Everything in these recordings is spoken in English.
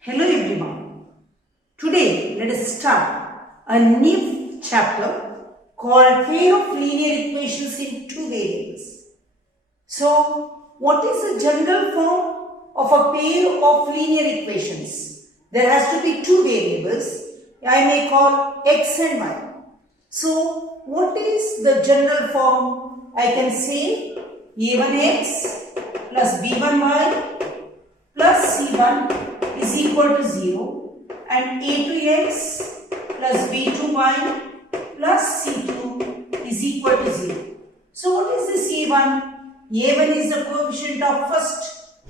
Hello everyone. Today let us start a new chapter called pair of linear equations in two variables. So what is the general form of a pair of linear equations? There has to be two variables. I may call x and y. So what is the general form? I can say a1x plus b1y plus c1 is equal to 0 and a2x plus b2y plus c2 is equal to 0. So what is this a1? a1 is the coefficient of first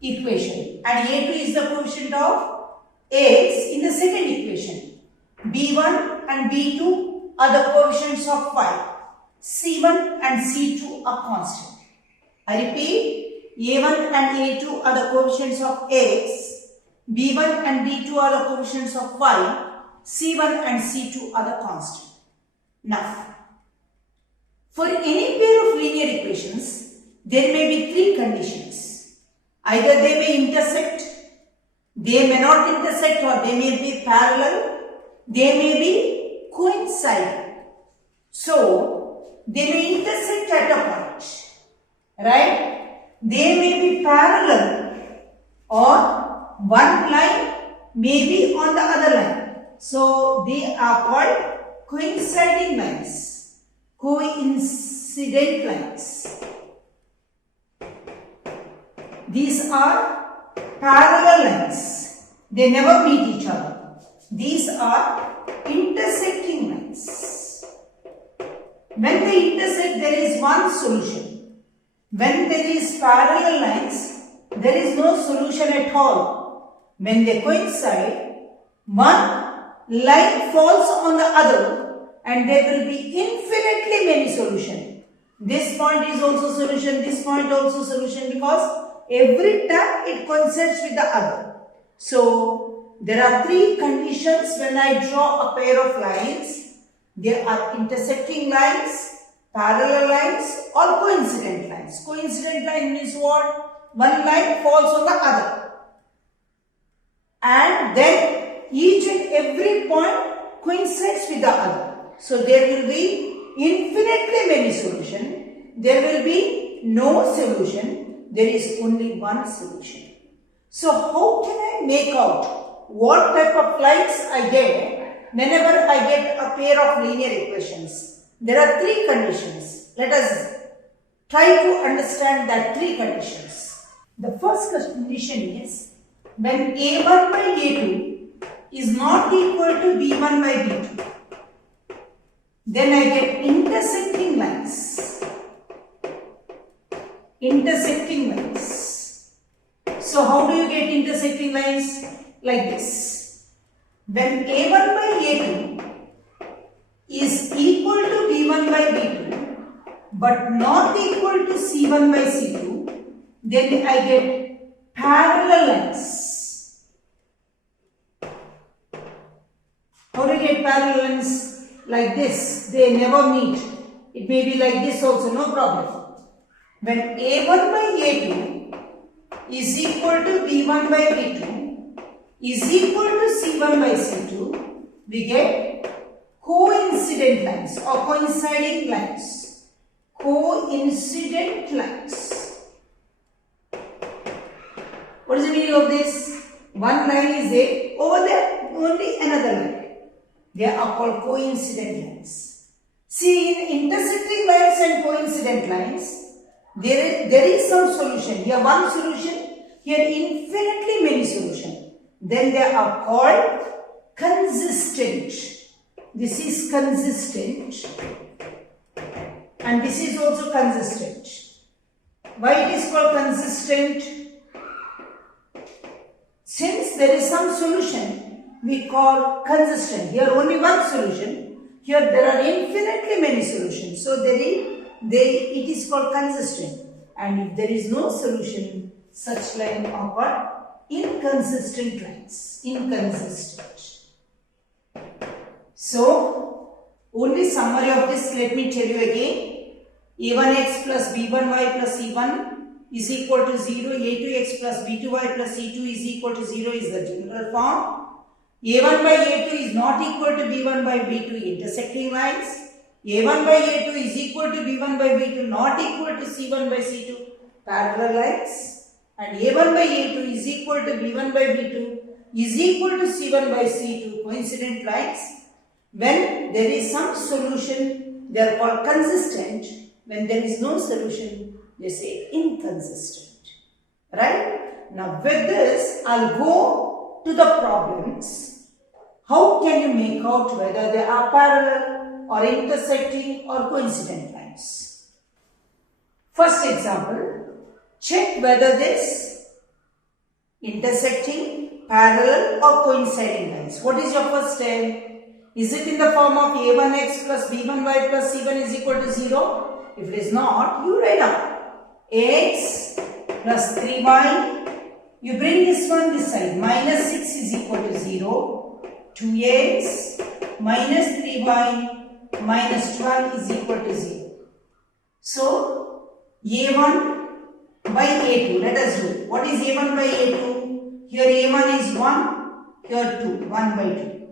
equation and a2 is the coefficient of x in the second equation. b1 and b2 are the coefficients of y. c1 and c2 are constant. I repeat, a1 and a2 are the coefficients of x. b1 and b2 are the coefficients of y, c1 and c2 are the constant. Now, for any pair of linear equations, there may be three conditions. Either they may intersect, they may not intersect, or they may be parallel, they may be coinciding. So, they may intersect at a point, right? They may be parallel or one line may be on the other line. So, they are called coinciding lines, coincident lines. These are parallel lines. They never meet each other. These are intersecting lines. When they intersect, there is one solution. When there is parallel lines, there is no solution at all. When they coincide, one line falls on the other and there will be infinitely many solutions. This point is also solution, this point also solution, because every time it coincides with the other. So, there are three conditions when I draw a pair of lines. There are intersecting lines, parallel lines or coincident lines. Coincident line means what? One line falls on the other. And then each and every point coincides with the other. So there will be infinitely many solutions. There will be no solution. There is only one solution. So how can I make out what type of lines I get whenever I get a pair of linear equations? There are three conditions. Let us try to understand that three conditions. The first condition is when a1 by a2 is not equal to b1 by b2, then I get intersecting lines. Intersecting lines. So how do you get intersecting lines? Like this. When a1 by a2 is equal to b1 by b2 but not equal to c1 by c2, then I get parallel lines. How do you get parallel lines? Like this. They never meet. It may be like this also, no problem. When a1 by a2 is equal to b1 by b2 is equal to c1 by c2, we get coincident lines or coinciding lines. Coincident lines. What is the meaning of this? One line is there, over there only another line. They are called coincident lines. See, in intersecting lines and coincident lines, there is some solution. Here one solution, here infinitely many solutions. Then they are called consistent. This is consistent and this is also consistent. Why it is called consistent? Since there is some solution, we call consistent. Here only one solution. Here there are infinitely many solutions. So it is called consistent. And if there is no solution, such lines are called inconsistent lines. Inconsistent. So, only summary of this, let me tell you again. a1x plus b1y plus c1 is equal to 0, a2x plus b2y plus c2 is equal to 0 is the general form. a1 by a2 is not equal to b1 by b2 intersecting lines. a1 by a2 is equal to b1 by b2 not equal to c1 by c2 parallel lines. And a1 by a2 is equal to b1 by b2 is equal to c1 by c2 coincident lines. When there is some solution, they are called consistent. When there is no solution, they say inconsistent. Right? Now with this, I'll go to the problems. How can you make out whether they are parallel or intersecting or coincident lines? First example, check whether this intersecting, parallel or coinciding lines. What is your first step? Is it in the form of a1x plus b1y plus c1 is equal to 0? If it is not, you write down x plus 3y. You bring this one this side. Minus 6 is equal to 0. 2x minus 3y minus 12 is equal to 0. So, a1 by a2. Let us do. What is a1 by a2? Here a1 is 1. Here 2. 1 by 2.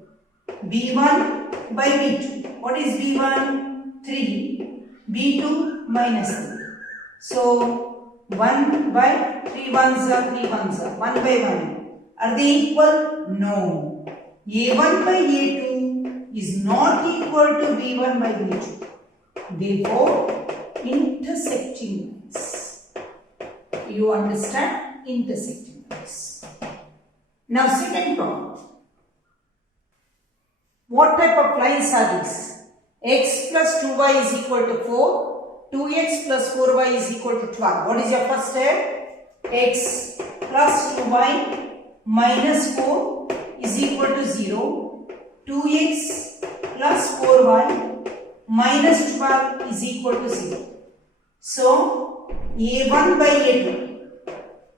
b1 by b2. What is b1? 3. b2 minus 3. So, 1 by 3 ones are 3 ones are 1 by 1. Are they equal? No. a1 by a2 is not equal to b1 by b2. Therefore, intersecting lines. You understand? Intersecting lines. Now, second problem. What type of lines are these? X plus 2y is equal to 4. 2x plus 4y is equal to 12. What is your first step? X plus 2y minus 4 is equal to 0. 2x plus 4y minus 12 is equal to 0. So, a1 by a2.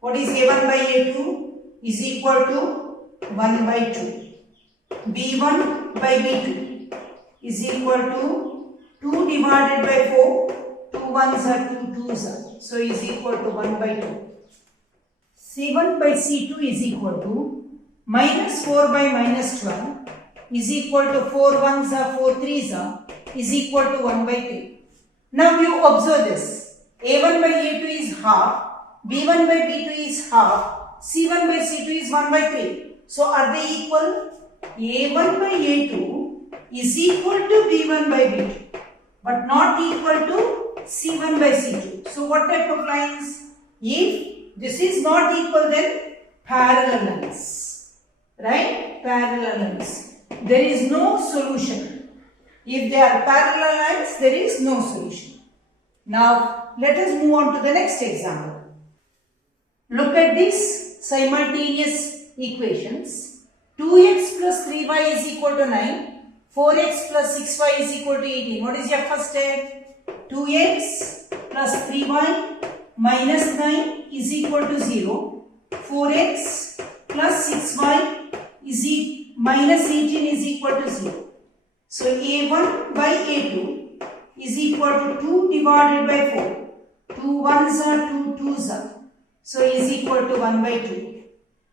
What is a1 by a2? Is equal to 1 by 2. b1 by b2 is equal to 2 divided by 4. 2 ones are 2 2s are. So, is equal to 1 by 2. c1 by c2 is equal to minus 4 by minus 12 is equal to 4 ones are 4 3s are is equal to 1 by 3. Now, you observe this. a1 by a2 is half. b1 by b2 is half. c1 by c2 is 1 by 3. So, are they equal? a1 by a2 is equal to b1 by b2 but not equal to c1 by c2. So, what type of lines? If this is not equal, then parallel lines. Right? Parallel lines. There is no solution. If they are parallel lines, there is no solution. Now, let us move on to the next example. Look at these simultaneous equations. 2x plus 3y is equal to 9. 4x plus 6y is equal to 18. What is your first step? 2x plus 3y minus 9 is equal to 0. 4x plus 6y is minus 18 is equal to 0. So, a1 by a2 is equal to 2 divided by 4. 2 ones are 2 2s are. So, is equal to 1 by 2.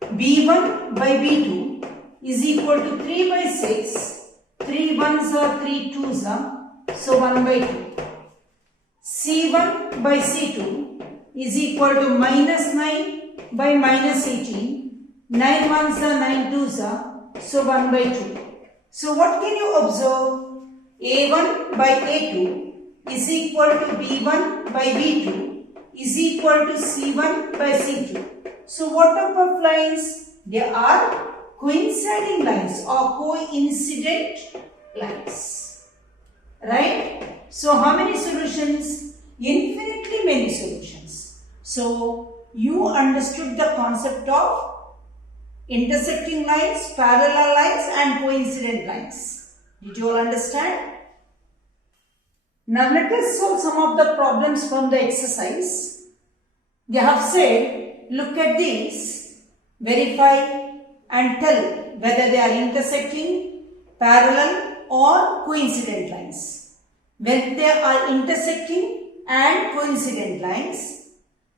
b1 by b2 is equal to 3 by 6. 3 ones are 3 2s are. So, 1 by 2. c1 by c2 is equal to minus 9 by minus 18. 9 ones are 9 2s are. So, 1 by 2. So, what can you observe? a1 by a2 is equal to b1 by b2 is equal to c1 by c2. So, what type of lines? They are coinciding lines or coincident lines. Right? So, how many solutions? Infinitely many solutions. So, you understood the concept of intersecting lines, parallel lines and coincident lines. Did you all understand? Now, let us solve some of the problems from the exercise. They have said, look at these, verify and tell whether they are intersecting, parallel or coincident lines. When they are intersecting and coincident lines,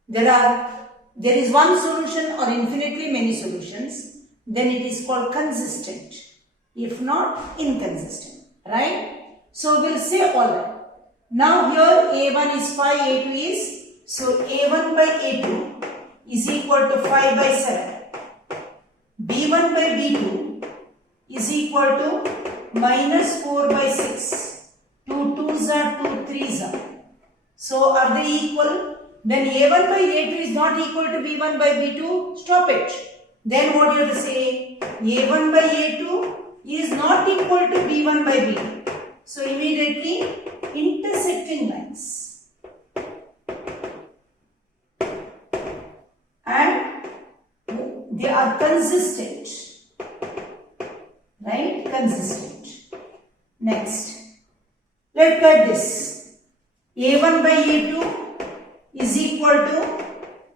there is one solution or infinitely many solutions, then it is called consistent. If not, inconsistent. Right? So we'll say all that. Now here A1 is 5, A2 is, so A1 by A2 is equal to 5 by 7. B1 by B2 is equal to minus 4 by 6. 2 2s are 2 3s are. So are they equal? When A1 by A2 is not equal to B1 by B2, stop it. Then what you have to say? A1 by A2 is not equal to B1 by B2. So immediately intersecting lines. And they are consistent. Right? Consistent. Next. Let's get this. A1 by A2 is equal to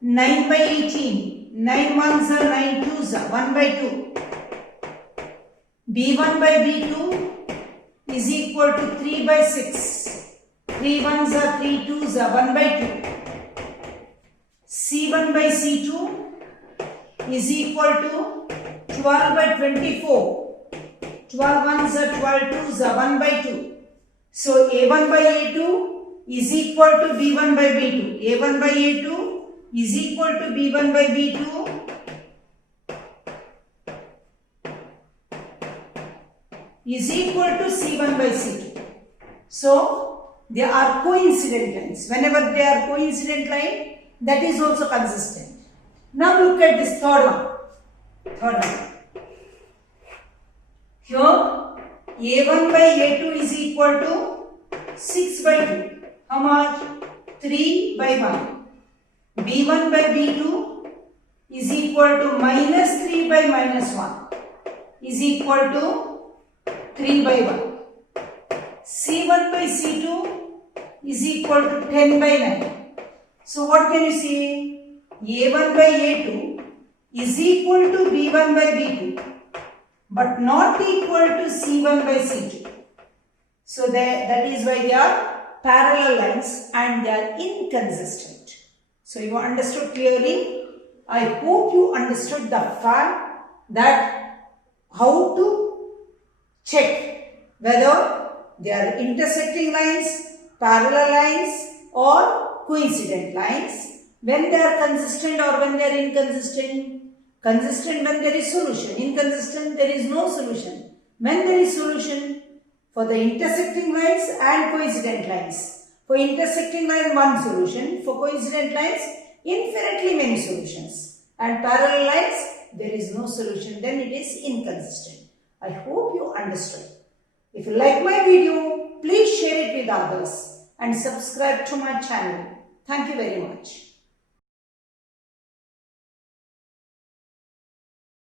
9 by 18. 9 ones are 9 twos are 1 by 2. B1 by B2 is equal to 3 by 6. 3 ones are 3 twos are 1 by 2. C1 by C2 is equal to 12 by 24. 12 ones are 12 twos are 1 by 2. So A1 by A2 is equal to B1 by B2. A1 by A2 is equal to B1 by B2 is equal to C1 by C2. So they are coincident lines. Whenever they are coincident line, that is also consistent. Now look at this third one. Here A1 by A2 is equal to 6 by 2. How much? 3 by 1. B1 by B2 is equal to minus 3 by minus 1 is equal to 3 by 1. C1 by C2 is equal to 10 by 9. So what can you say? A1 by A2 is equal to B1 by B2 but not equal to C1 by C2. So that is why they are parallel lines and they are inconsistent. So you understood clearly. I hope you understood the fact that how to check whether they are intersecting lines, parallel lines or coincident lines, when they are consistent or when they are inconsistent. Consistent when there is solution, inconsistent there is no solution. When there is solution, for the intersecting lines and coincident lines. For intersecting line, one solution. For coincident lines, infinitely many solutions. And parallel lines, there is no solution. Then it is inconsistent. I hope you understood. If you like my video, please share it with others and subscribe to my channel. Thank you very much.